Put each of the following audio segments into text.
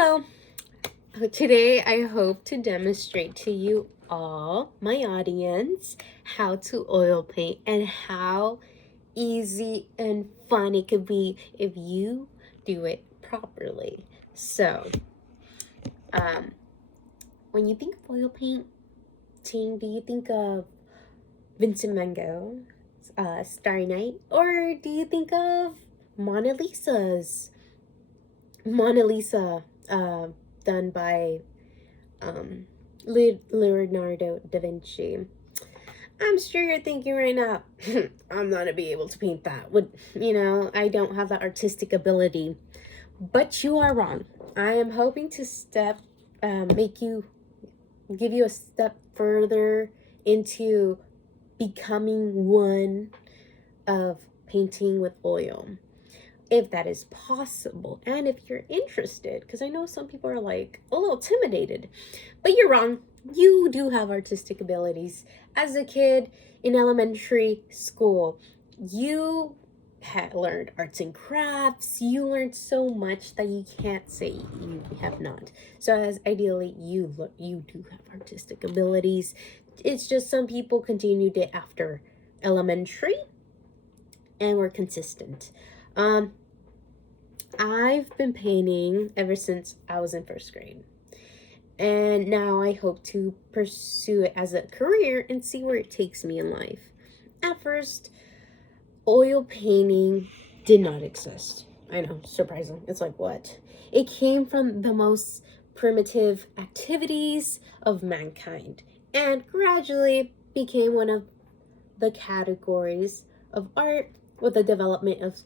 Hello. Today I hope to demonstrate to you all, my audience, how to oil paint and how easy and fun it could be if you do it properly. So, um, when you think of oil painting, do you think of Vincent Van Gogh, Starry Night, or do you think of Mona Lisa's Mona Lisa, done by Leonardo da Vinci? I'm sure you're thinking right now, I'm not gonna be able to paint that. I don't have that artistic ability. But you are wrong. I am hoping to give you a step further into becoming one of painting with oil, if that is possible, and if you're interested, because I know some people are like a little intimidated, but you're wrong. You do have artistic abilities. As a kid in elementary school, you had learned arts and crafts. You learned so much that you can't say you have not. So as ideally, you do have artistic abilities. It's just some people continued it after elementary and were consistent. I've been painting ever since I was in first grade. And now I hope to pursue it as a career and see where it takes me in life. At first, oil painting did not exist. I know, surprising. It's like, what? It came from the most primitive activities of mankind and gradually became one of the categories of art with the development of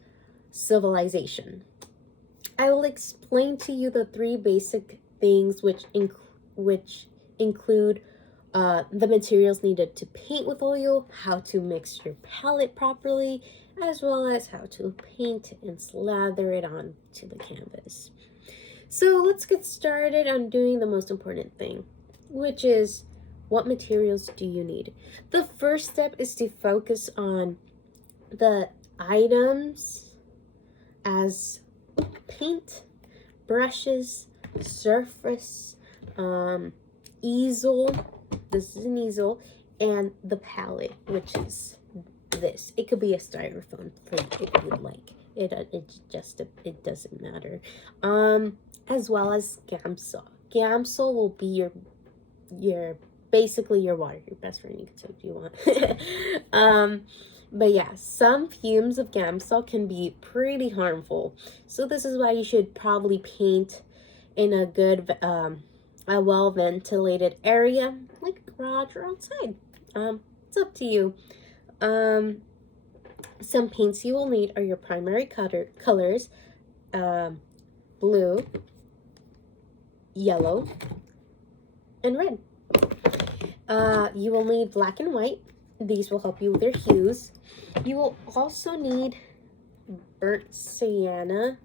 civilization. I will explain to you the three basic things which include the materials needed to paint with oil, how to mix your palette properly, as well as how to paint and slather it onto the canvas. So let's get started on doing the most important thing, which is what materials do you need? The first step is to focus on the items as paint, brushes, surface, easel, this is an easel, and the palette, which is this. It could be a styrofoam plate if you'd like. It doesn't matter. As well as gamsol. Gamsol will be your basically your water, your best friend, you can say if you want. But yeah, some fumes of gamsol can be pretty harmful. So this is why you should probably paint in a good, a well-ventilated area, like a garage or outside. It's up to you. Some paints you will need are your primary colors, blue, yellow, and red. You will need black and white. These will help you with your hues. You will also need burnt sienna.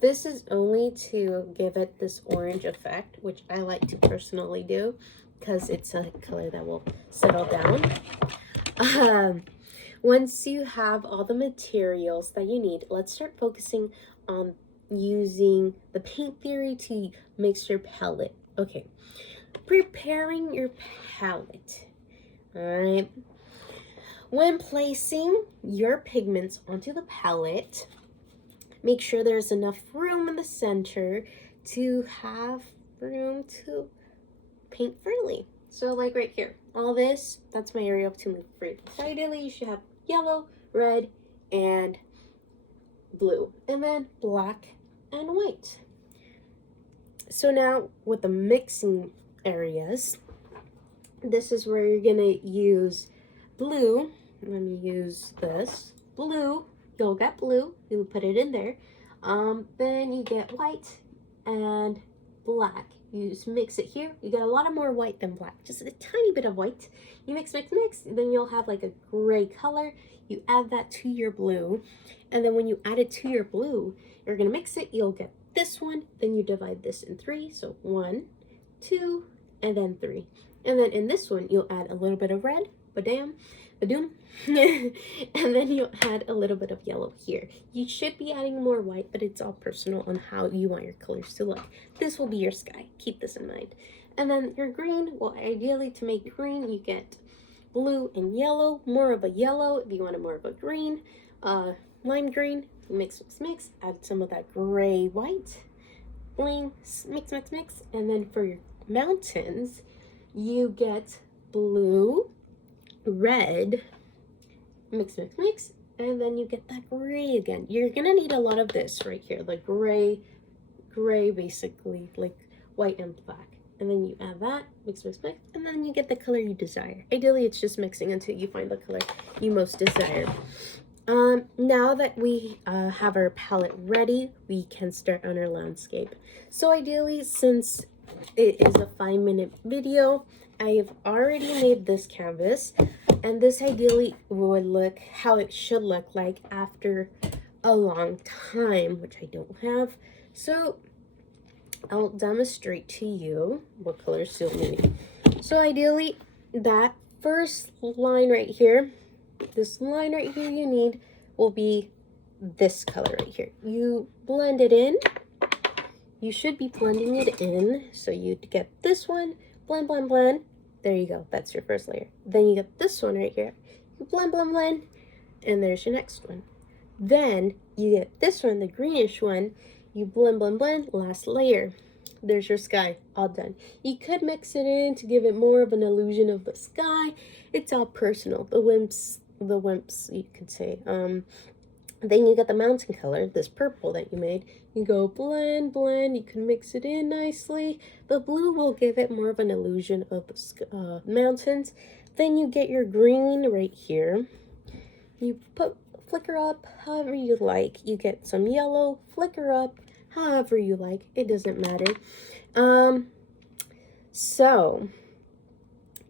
This is only to give it this orange effect, which I like to personally do because it's a color that will settle down. Once you have all the materials that you need, let's start focusing on using the paint theory to mix your palette. Okay, preparing your palette. All right. When placing your pigments onto the palette, make sure there's enough room in the center to have room to paint freely. So like right here, all this, that's my area to move freely. So ideally you should have yellow, red, and blue, and then black and white. So now with the mixing areas, this is where you're gonna use blue. Let me use this. Blue, you'll get blue, you'll put it in there. Then you get white and black. You just mix it here. You get a lot of more white than black, just a tiny bit of white. You mix, and then you'll have like a gray color. You add that to your blue, and then when you add it to your blue, you're gonna mix it. You'll get this one, then you divide this in three. So 1, 2, and then 3. And then in this one, you'll add a little bit of red, badam. Badoom. And then you add a little bit of yellow here. You should be adding more white, but it's all personal on how you want your colors to look. This will be your sky. Keep this in mind. And then your green, well, ideally to make green, you get blue and yellow, more of a yellow if you want more of a green, lime green, mix, add some of that gray white, bling, mix. And then for your mountains, you get blue, red, mix, and then you get that gray again. You're gonna need a lot of this right here, the gray basically, like white and black. And then you add that, mix, and then you get the color you desire. Ideally, it's just mixing until you find the color you most desire. Now that we have our palette ready, we can start on our landscape. So ideally, since it is a 5-minute video, I have already made this canvas, and this ideally would look how it should look like after a long time, which I don't have. So I'll demonstrate to you what colors you'll need. So ideally, that first line right here, this line right here you need will be this color right here. You blend it in. You should be blending it in. So you get this one, blend. There you go. That's your first layer. Then you get this one right here. You blend. And there's your next one. Then you get this one, the greenish one. You blend. Last layer. There's your sky. All done. You could mix it in to give it more of an illusion of the sky. It's all personal. The wimps, you could say. Then you get the mountain color, this purple that you made. You go blend. You can mix it in nicely. The blue will give it more of an illusion of the mountains. Then you get your green right here. You flicker up however you like. You get some yellow, flicker up however you like. It doesn't matter. So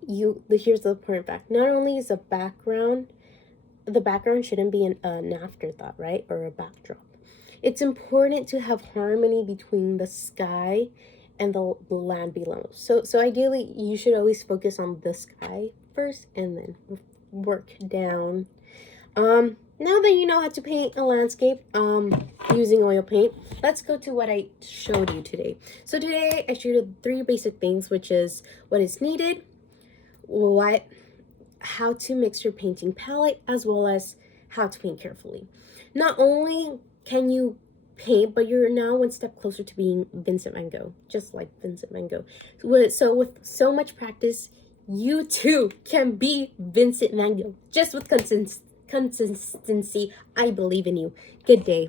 here's the important fact. Not only is the background shouldn't be an afterthought, right? Or a backdrop. It's important to have harmony between the sky and the land below. So ideally, you should always focus on the sky first and then work down. Now that you know how to paint a landscape using oil paint, let's go to what I showed you today. So today I showed you 3 basic things, which is what is needed, how to mix your painting palette, as well as how to paint carefully. Not only can you paint, but you're now one step closer to being Vincent Van Gogh, just like Vincent Van Gogh. So with so much practice, you too can be Vincent Van Gogh, just with consistency. I believe in you. Good day.